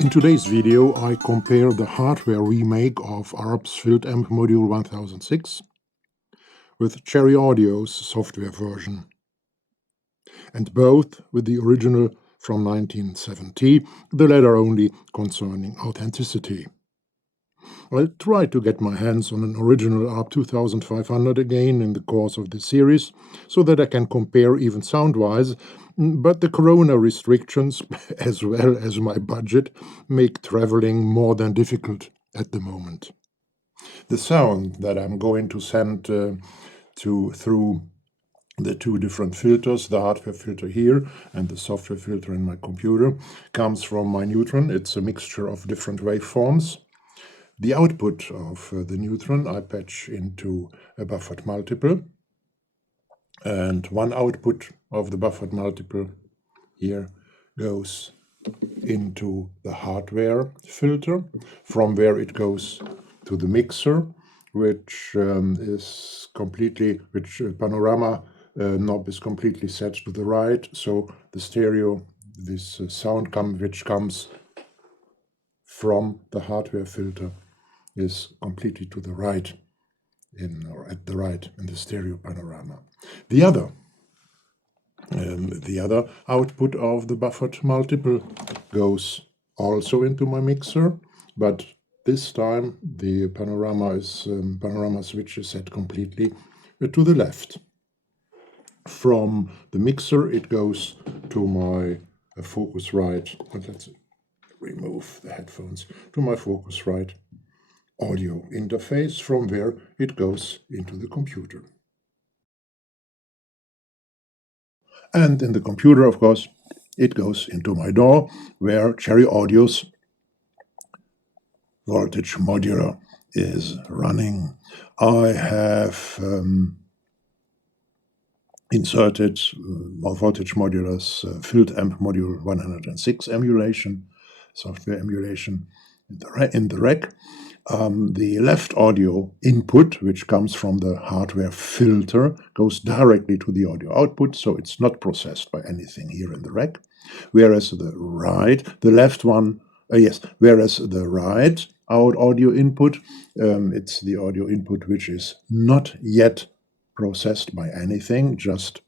In today's video, I compare the hardware remake of ARP's Filtamp Module 1006 with Cherry Audio's software version, and both with the original from 1970, the latter only concerning authenticity. I'll try to get my hands on an original ARP 2500 again in the course of this series, so that I can compare even sound-wise, but the corona restrictions, as well as my budget, make traveling more than difficult at the moment. The sound that I'm going to send through the two different filters, the hardware filter here and the software filter in my computer, comes from my neutron. It's a mixture of different waveforms. The output of the neutron I patch into a buffered multiple, and one output of the buffered multiple here goes into the hardware filter, from where it goes to the mixer, which panorama knob is completely set to the right, so the stereo, this sound which comes from the hardware filter is completely to the right, at the right in the stereo panorama. The other output of the buffered multiple goes also into my mixer, but this time the panorama switch is set completely to the left. From the mixer it goes to my Focusrite. Let's remove the headphones. To my Focusrite audio interface, from where it goes into the computer. And in the computer, of course, it goes into my DAW, where Cherry Audio's voltage modular is running. I have inserted voltage modular's Filtamp Module 106 emulation, software emulation, in the rack. The left audio input, which comes from the hardware filter, goes directly to the audio output, so it's not processed by anything here in the rack. Whereas the right audio input, it's the audio input which is not yet processed by anything, just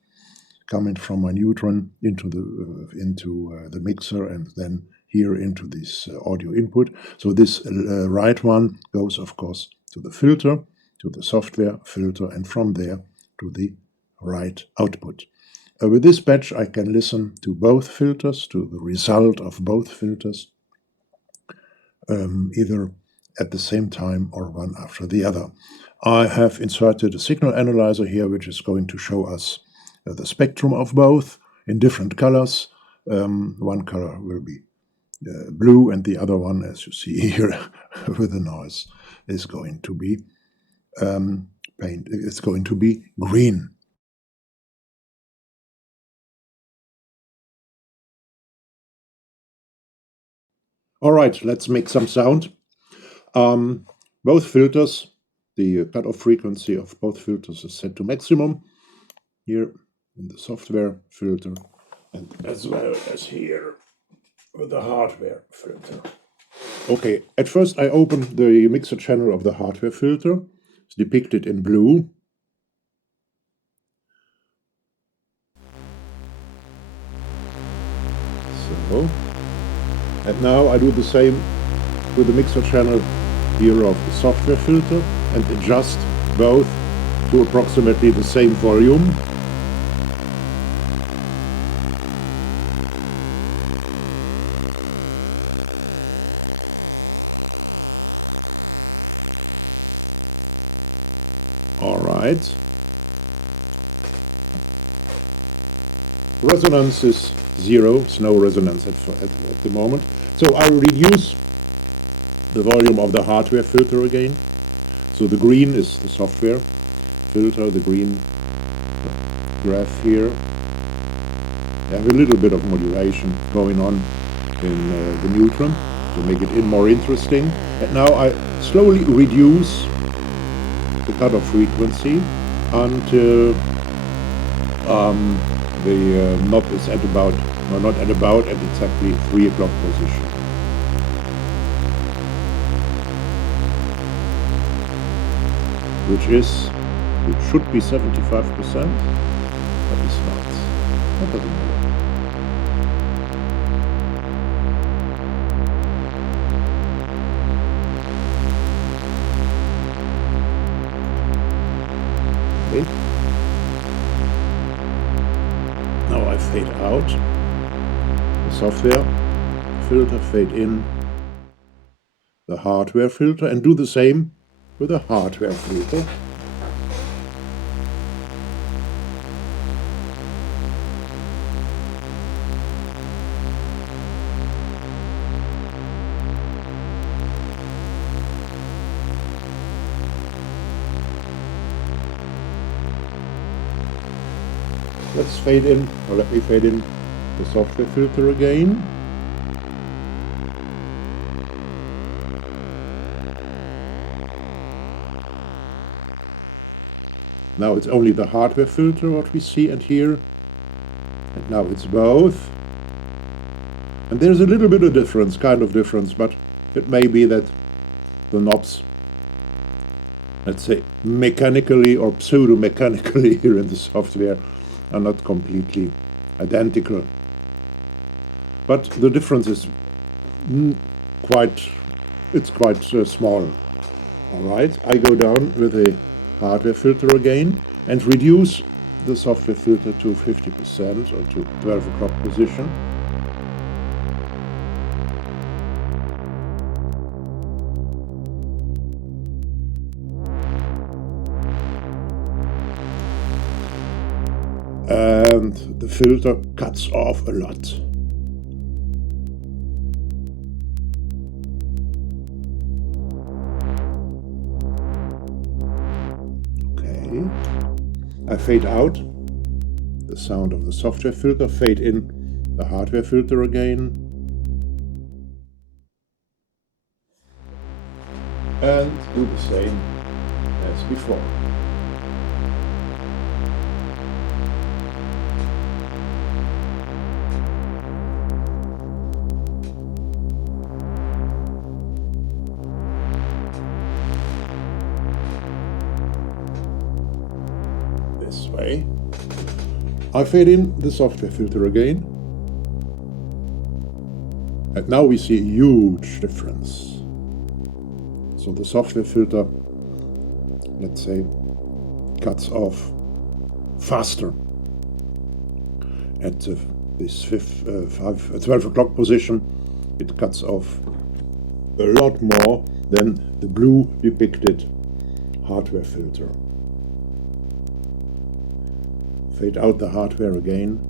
coming from my neutron into the mixer and then here into this audio input. So this right one goes, of course, to the filter, to the software filter, and from there to the right output. With this patch, I can listen to both filters, to the result of both filters, either at the same time or one after the other. I have inserted a signal analyzer here, which is going to show us the spectrum of both in different colors. One color will be blue, and the other one, as you see here with the noise, is going to be green. All right, let's make some sound. Both filters, the cutoff frequency of both filters is set to maximum here in the software filter, and as well as here with the hardware filter. Okay, at first I open the mixer channel of the hardware filter. It's depicted in blue. So, and now I do the same with the mixer channel here of the software filter and adjust both to approximately the same volume. All right. Resonance is 0, it's no resonance at the moment. So I reduce the volume of the hardware filter again. So the green is the software filter, the green graph here. I have a little bit of modulation going on in the neutron to make it more interesting. And now I slowly reduce the cutoff frequency until the knob is at exactly 3 o'clock position. which should be 75%, but it's not. That doesn't matter. Okay. Now I fade out the software filter, fade in the hardware filter, and do the same with the hardware filter. Let's fade in, or let me fade in the software filter again. Now it's only the hardware filter what we see and hear, and now it's both. And there's a little bit of difference, kind of difference, but it may be that the knobs, let's say mechanically or pseudo-mechanically here in the software, are not completely identical. But the difference is quite small. All right, I go down with a hardware filter again and reduce the software filter to 50% or to 12 o'clock position. And the filter cuts off a lot. Okay, I fade out the sound of the software filter, fade in the hardware filter again, and do the same as before. This way. I fade in the software filter again, and now we see a huge difference. So the software filter, let's say, cuts off faster at this 12 o'clock position. It cuts off a lot more than the blue depicted hardware filter. Fade out the hardware again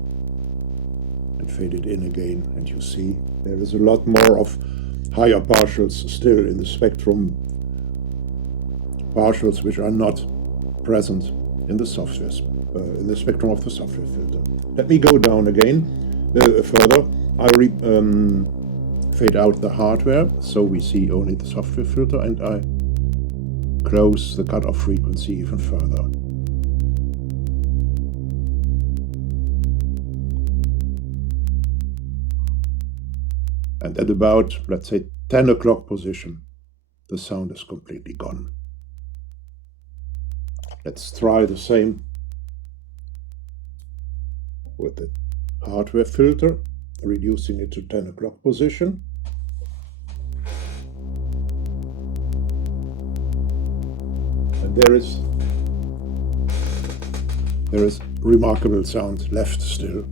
and fade it in again, and you see there is a lot more of higher partials still in the spectrum, partials which are not present in the software, in the spectrum of the software filter. Let me go down again further. I fade out the hardware, so we see only the software filter, and I close the cutoff frequency even further. And at about, let's say, 10 o'clock position, the sound is completely gone. Let's try the same with the hardware filter, reducing it to 10 o'clock position. And there is remarkable sound left still.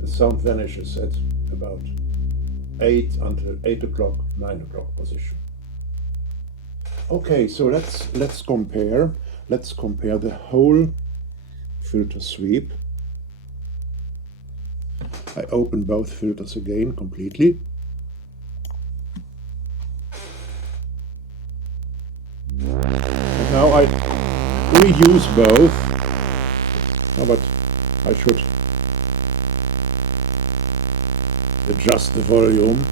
The sound vanishes at about 8 until 8 o'clock, 9 o'clock position. Okay, so let's compare. Let's compare the whole filter sweep. I open both filters again completely. And now I reuse both. Oh, but I should adjust the volume.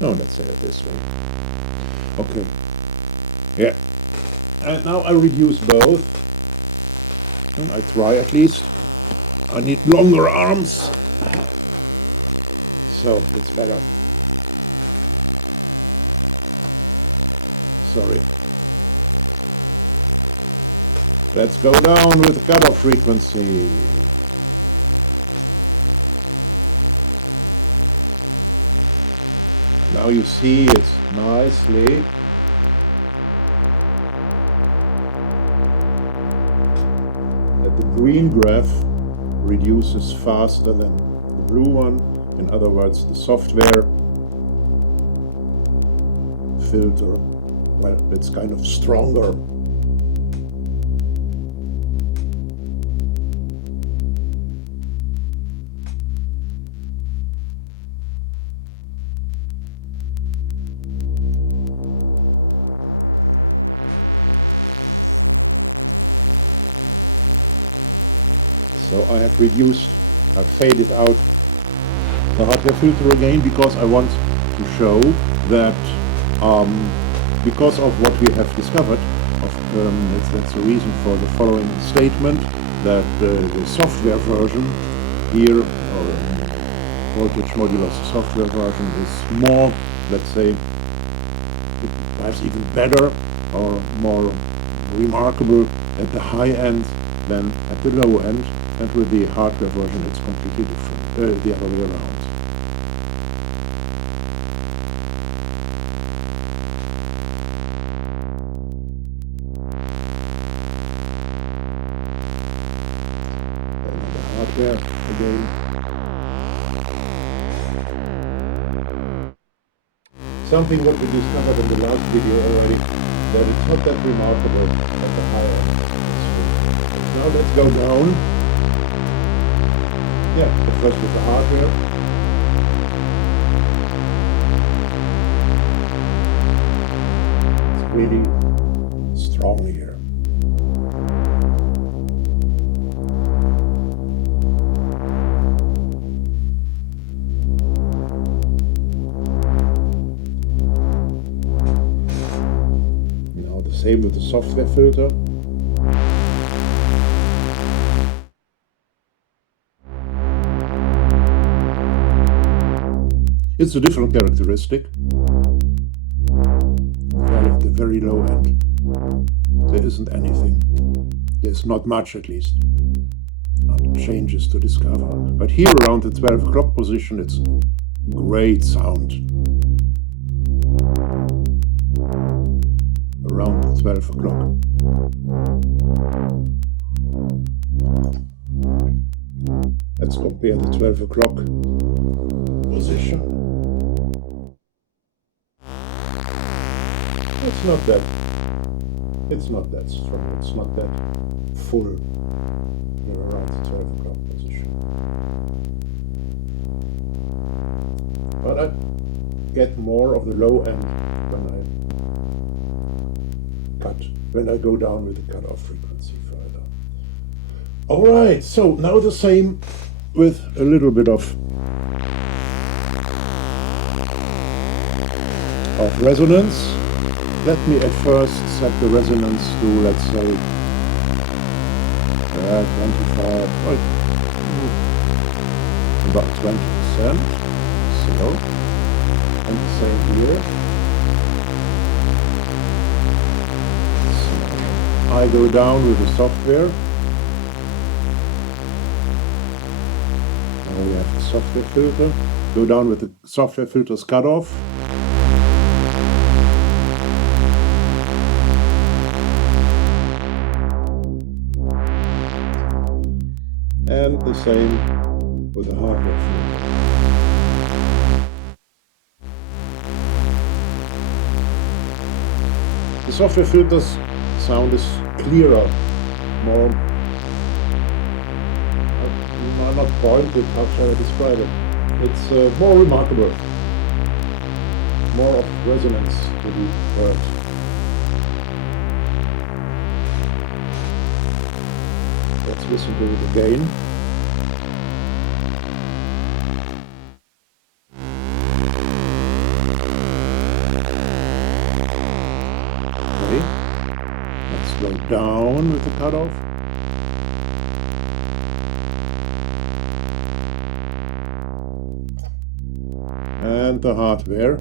No, let's say it this way. Okay. Yeah. And now I reduce both. I try at least. I need longer arms, so it's better. Sorry. Let's go down with the cutoff frequency. Now you see it nicely. That the green graph reduces faster than the blue one. In other words, the software filter, well, it's kind of stronger. So I have I've faded out the hardware filter again because I want to show that because of what we have discovered, that's the reason for the following statement, that the software version here, or voltage modulus software version, is more, let's say, perhaps even better or more remarkable at the high end than at the low end, and with the hardware version it's completely different, the other way around. Hardware again. Something what we discovered in the last video already, that it's not that remarkable at the high end. Now let's go down. Yeah, but first with the hardware. It's really strong here. Same with the software filter. It's a different characteristic. At the very low end, there isn't anything. There's not much, at least. Not changes to discover. But here around the 12 o'clock position, it's great sound. Around 12 o'clock. Let's compare the 12 o'clock position. It's not that strong, it's not that full. We're around the 12 o'clock position. But I get more of the low end when I go down with the cutoff frequency further. Alright, so now the same with a little bit of resonance. Let me at first set the resonance to, let's say, 25, about 20%. So, and the same here. I go down with the software. Now we have the software filter. Go down with the software filter's cutoff. And the same with the hardware filter. The software filter's sound is clearer, more, not pointed, how shall I describe it? It's more remarkable, more of resonance to be heard. Let's listen to it again. Okay. Let's go down with the cutoff. with the hardware.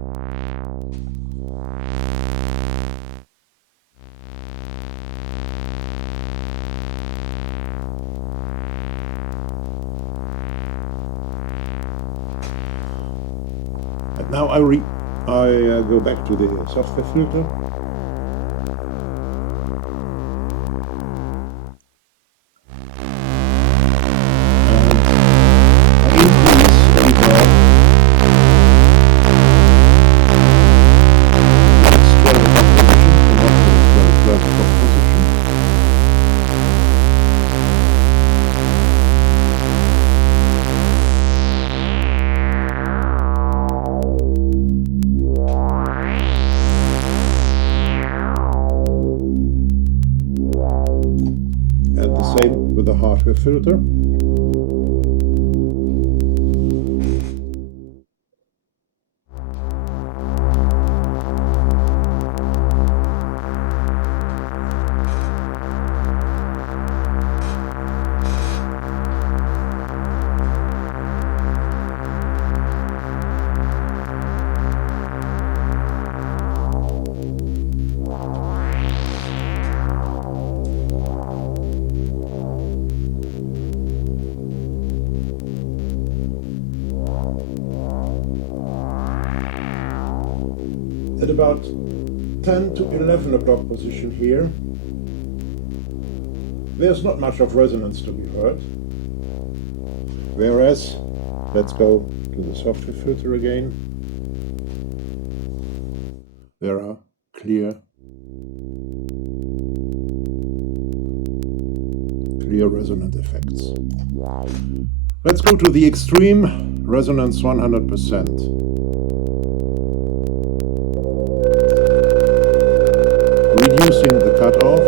And now I go back to the software filter. And the same with the hardware filter. At about 10 to 11 o'clock position here, there's not much of resonance to be heard. Whereas, let's go to the software filter again. There are clear resonant effects. Let's go to the extreme resonance 100%. Reducing the cutoff.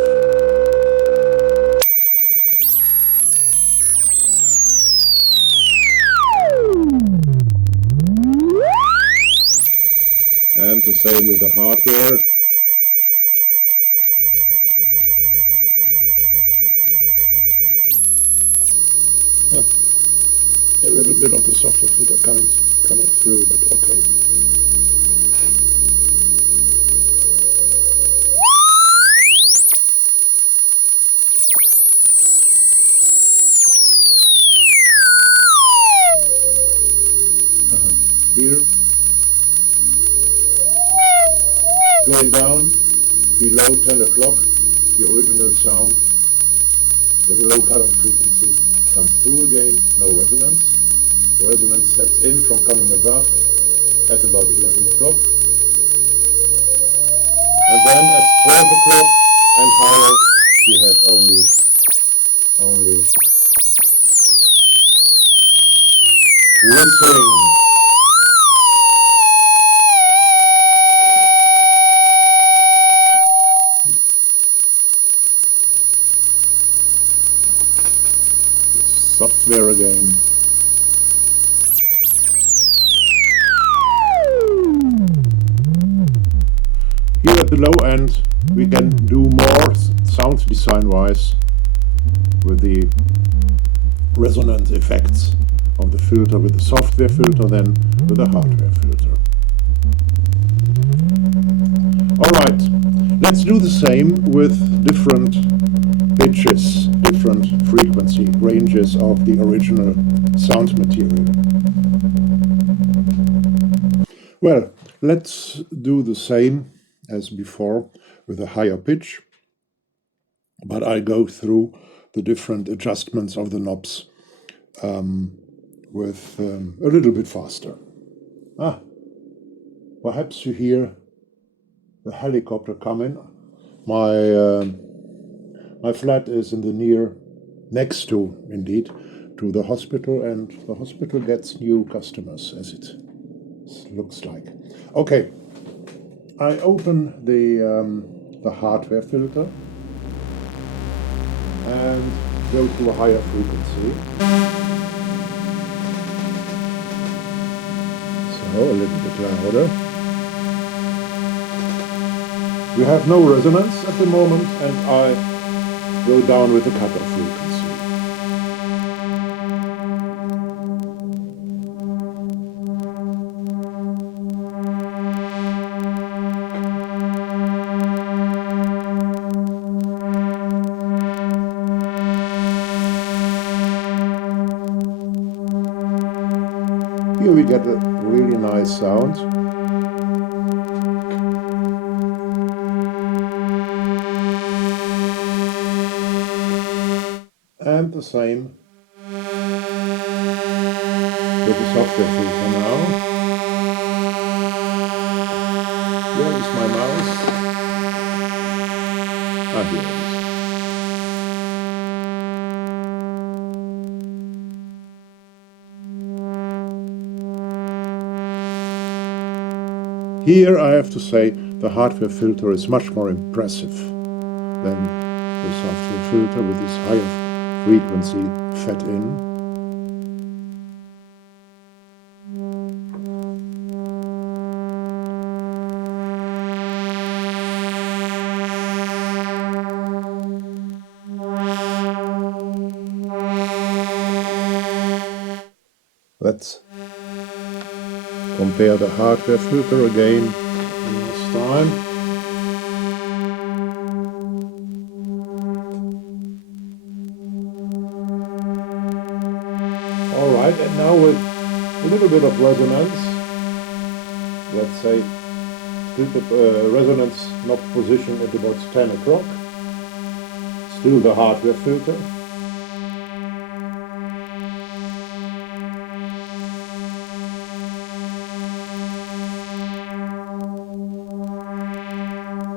And the same with the hardware. A little bit of the software filter coming through, but okay. Here, going down below 10 o'clock, the original sound with a low cutoff frequency comes through again, no resonance. The resonance sets in from coming above at about 11 o'clock. And then at 12 o'clock and higher, you have only whistling. Software again. Here at the low end, we can do more sound design wise with the resonance effects of the filter with the software filter than with the hardware filter. Alright, let's do the same with different pitches, different frequency ranges of the original sound material. Well, let's do the same as before with a higher pitch, but I go through the different adjustments of the knobs with a little bit faster. Perhaps you hear the helicopter coming. My flat is in the next to the hospital, and the hospital gets new customers, as it looks like. Okay, I open the hardware filter and go to a higher frequency. So a little bit louder. We have no resonance at the moment, and I go down with the cutoff frequency. Here we get a really nice sound. And the same with the software filter now. Where is my mouse? Ah, here it is. Here I have to say the hardware filter is much more impressive than the software filter with this higher frequency fed in. Let's compare the hardware filter again this time. Alright, and now with a little bit of resonance, let's say the resonance knob position at about 10 o'clock, still the hardware filter.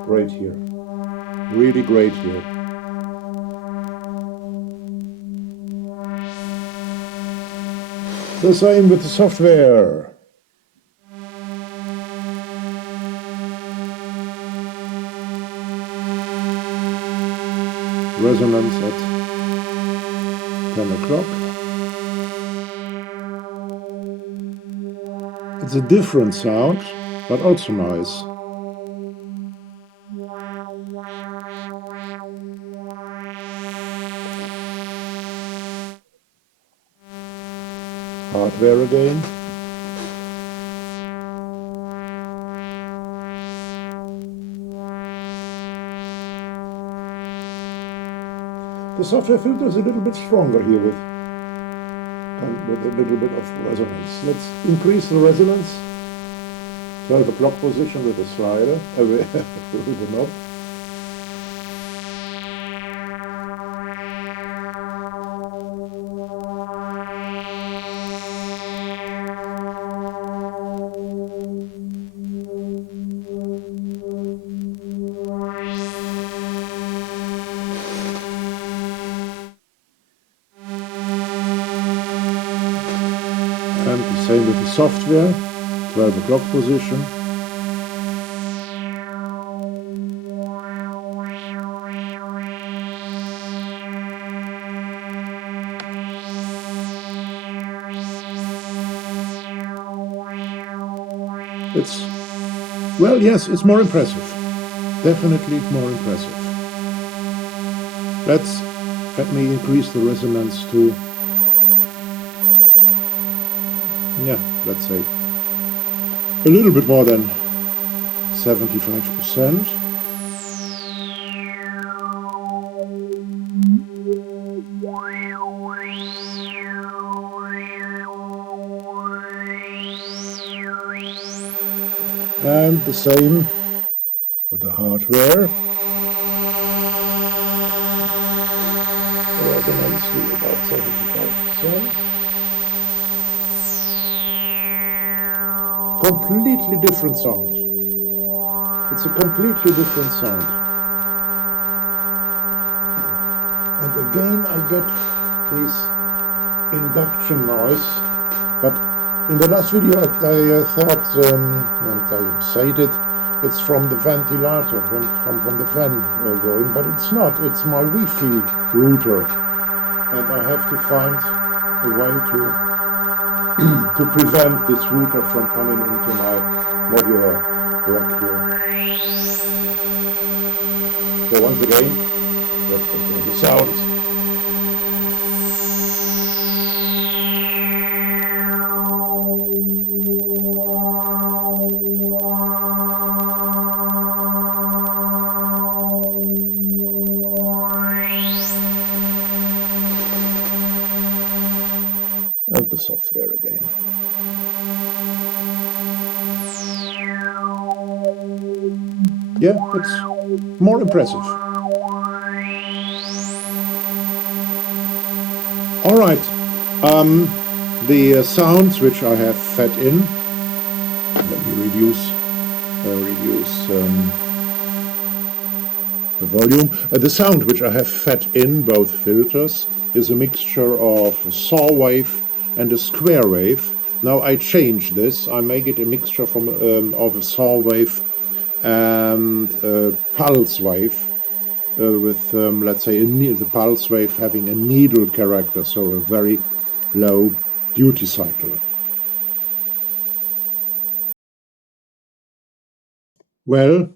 Great here, really great here. The same with the software. Resonance at 10 o'clock. It's a different sound, but also nice. Hardware again. The software filter is a little bit stronger here with a little bit of resonance. Let's increase the resonance. 12 o'clock position with the slider, with the knob. And the same with the software, 12 o'clock position. It's, well, yes, it's more impressive. Definitely more impressive. Let me increase the resonance to, yeah, let's say a little bit more than 75%. And the same with the hardware. Resonance to about 75%. Completely different sound. It's a completely different sound. And again I get this induction noise, but in the last video I thought, and I said it's from the ventilator, from the fan going, but it's not. It's my Wi-Fi router, and I have to find a way to prevent this router from coming into my modular rack here. So once again, let's compare the sounds. And the software again. Yeah, it's more impressive. All right, the sounds which I have fed in. Let me reduce the volume. The sound which I have fed in both filters is a mixture of a saw wave and a square wave. Now I change this. I make it a mixture of a saw wave and a pulse wave with, let's say, the pulse wave having a needle character, so a very low duty cycle. Well,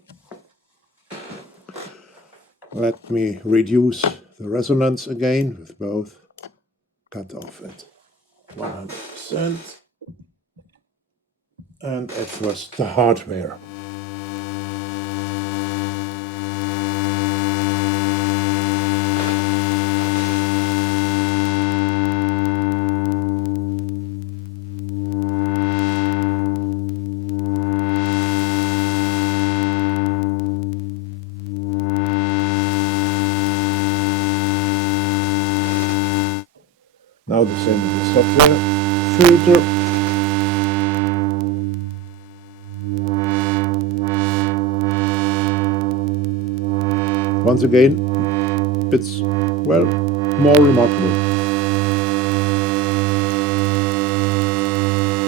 let me reduce the resonance again with both cut off at 100%. And at first the hardware. Now the same with the software filter. Once again, it's, well, more remarkable.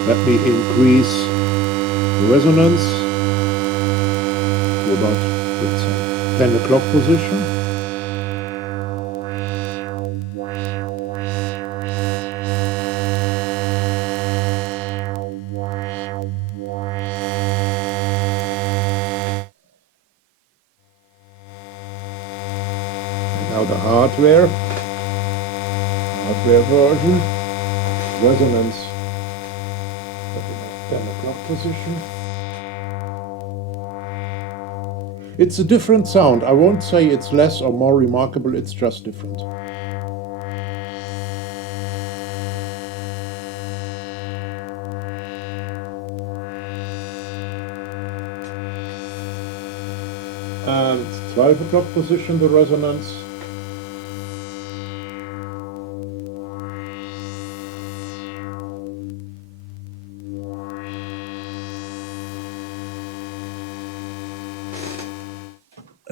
Let me increase the resonance to about, let's say, 10 o'clock position. Now the hardware version, resonance at about 10 o'clock position. It's a different sound. I won't say it's less or more remarkable, it's just different. And 12 o'clock position, the resonance.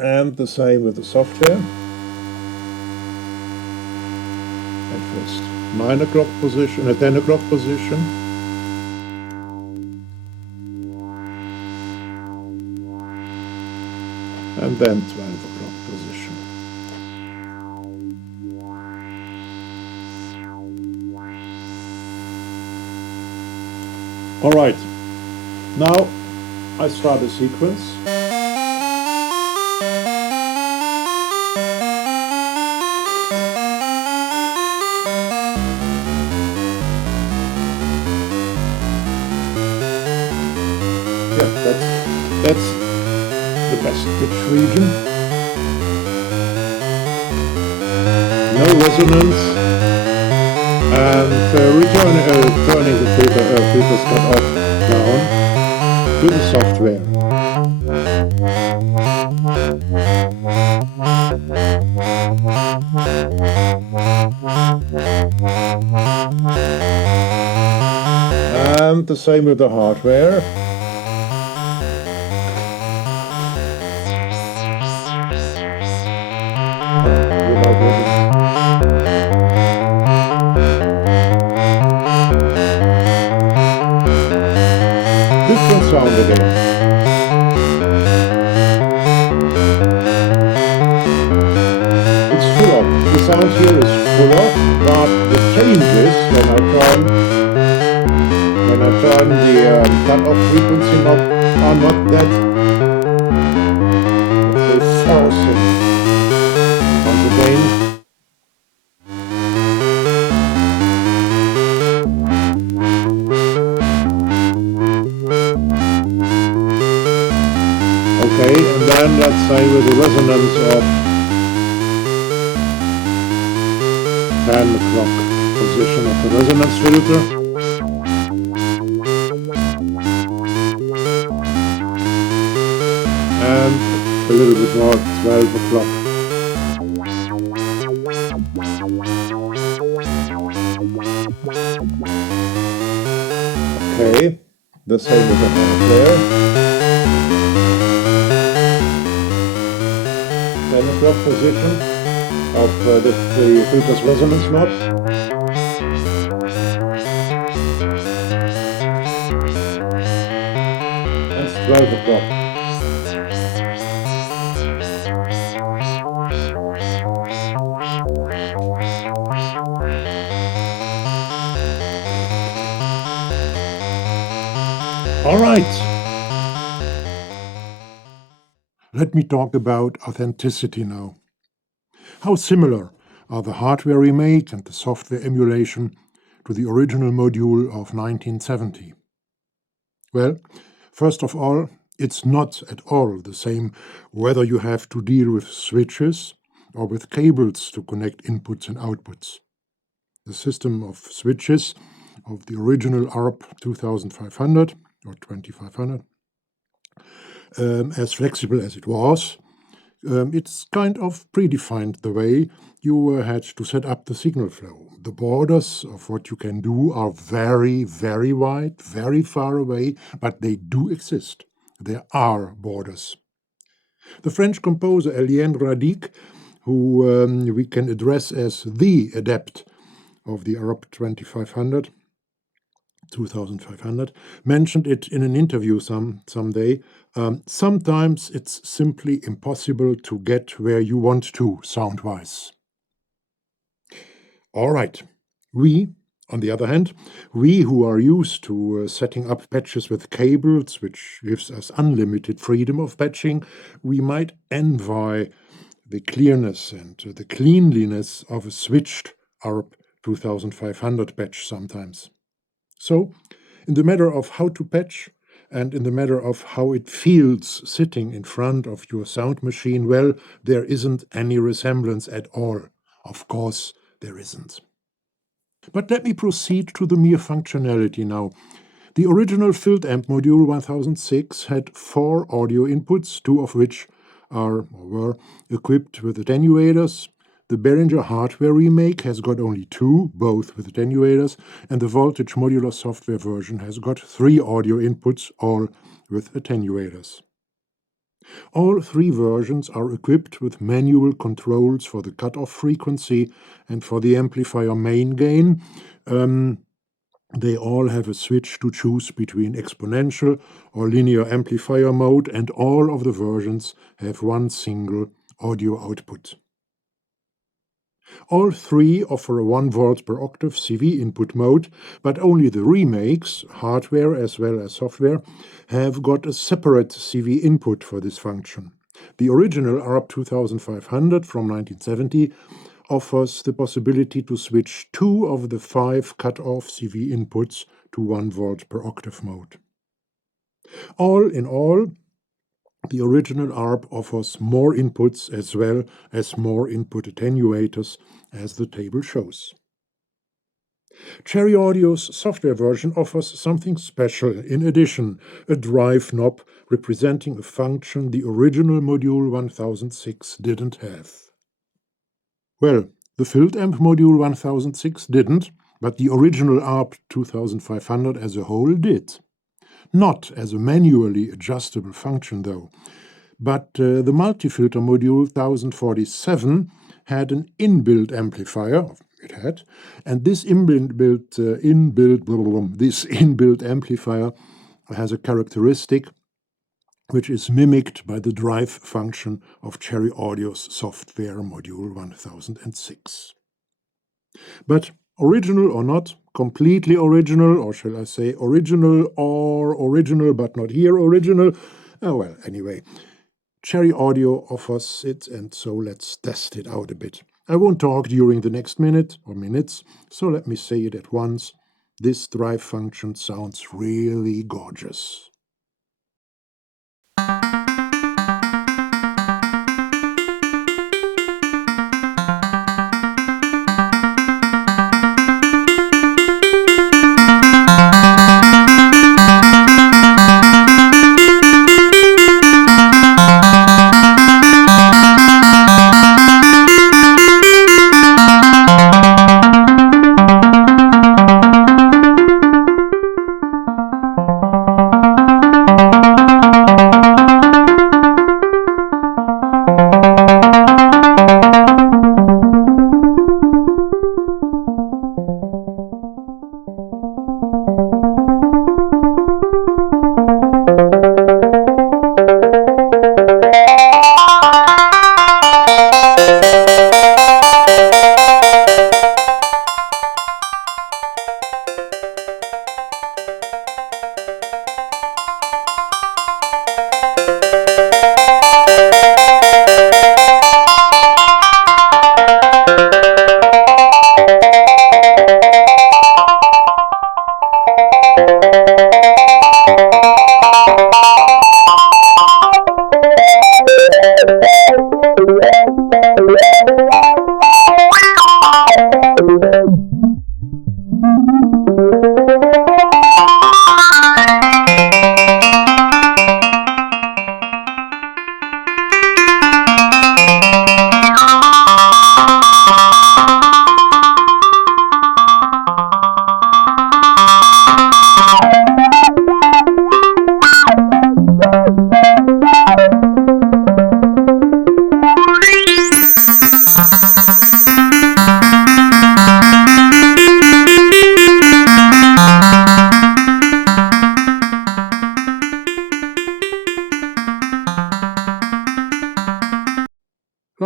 And the same with the software. At first 9 o'clock position, at 10 o'clock position. And then 12 o'clock position. All right, now I start a sequence. That's the best pitch region. No resonance. And turning the filters cut off down to the software. And the same with the hardware. Different sound again. It's full of. The sound here is full of, but the changes when I turn the cut-off frequency knob are not that, let's say, forcing. Once again. Okay, and then let's say with the resonance of 10 o'clock position of the resonance filter. And a little bit more, 12 o'clock. Okay, the same with the half there. 10 o'clock position of the filter's resonance knob. That's 12 o'clock. All right. Let me talk about authenticity now. How similar are the hardware remake and the software emulation to the original module of 1970? Well, first of all, it's not at all the same whether you have to deal with switches or with cables to connect inputs and outputs. The system of switches of the original ARP 2500 or 2500, as flexible as it was, it's kind of predefined the way you had to set up the signal flow. The borders of what you can do are very, very wide, very far away, but they do exist. There are borders. The French composer Éliane Radic, who we can address as the adept of the ARP 2500, mentioned it in an interview someday. Sometimes it's simply impossible to get where you want to, sound-wise. All right. We, on the other hand, we who are used to setting up patches with cables, which gives us unlimited freedom of patching, we might envy the clearness and the cleanliness of a switched ARP 2500 patch sometimes. So, in the matter of how to patch and in the matter of how it feels sitting in front of your sound machine, well, there isn't any resemblance at all. Of course, there isn't. But let me proceed to the mere functionality now. The original Filtamp Module 1006 had 4 audio inputs, 2 of which were equipped with attenuators. The Behringer hardware remake has got only 2, both with attenuators, and the Voltage modular software version has got 3 audio inputs, all with attenuators. All 3 versions are equipped with manual controls for the cutoff frequency and for the amplifier main gain. They all have a switch to choose between exponential or linear amplifier mode, and all of the versions have one single audio output. All 3 offer a 1 volt per octave CV input mode, but only the remakes, hardware as well as software, have got a separate CV input for this function. The original ARP 2500 from 1970 offers the possibility to switch 2 of the 5 cut-off CV inputs to 1 volt per octave mode. All in all, the original ARP offers more inputs as well as more input attenuators, as the table shows. Cherry Audio's software version offers something special in addition, a drive knob representing a function the original Module 1006 didn't have. Well, the Filtamp Module 1006 didn't, but the original ARP 2500 as a whole did. Not as a manually adjustable function, though. But the multi-filter module 1047 had an inbuilt amplifier, it had, and this inbuilt amplifier has a characteristic which is mimicked by the drive function of Cherry Audio's software module 1006. But original or not, completely original, or shall I say original or original but not here original, well, anyway, Cherry Audio offers it, and so let's test it out a bit. I won't talk during the next minute or minutes, so let me say it at once. This drive function sounds really gorgeous.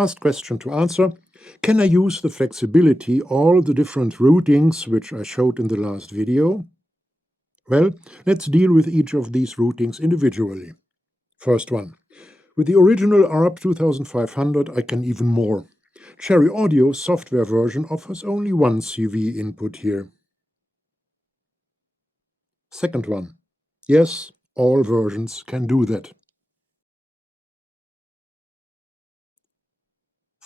last question to answer: can I use the flexibility, all the different routings which I showed in the last video? Well, let's deal with each of these routings individually. First one. With the original ARP 2500, I can even more. Cherry Audio's software version offers only one CV input here. Second one. Yes, all versions can do that.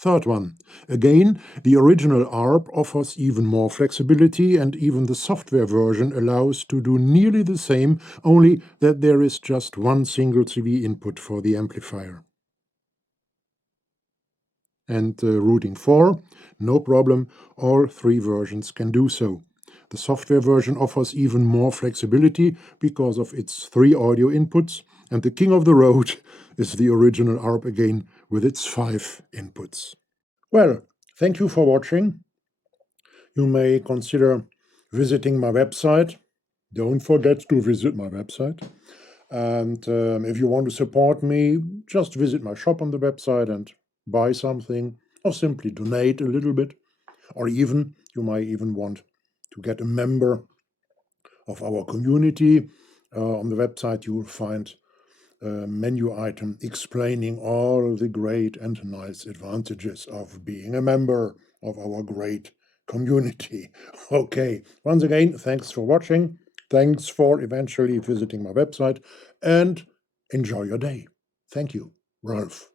Third one. Again, the original ARP offers even more flexibility, and even the software version allows to do nearly the same, only that there is just one single CV input for the amplifier. And routing 4, no problem, all three versions can do so. The software version offers even more flexibility because of its 3 audio inputs, and the king of the road is the original ARP again with its 5 inputs. Well, thank you for watching. You may consider visiting my website. Don't forget to visit my website. And if you want to support me, just visit my shop on the website and buy something, or simply donate a little bit. Or even, you might even want to get a member of our community. On the website, you will find a menu item explaining all the great and nice advantages of being a member of our great community. Okay, once again, thanks for watching. Thanks for eventually visiting my website, and enjoy your day. Thank you, Ralph.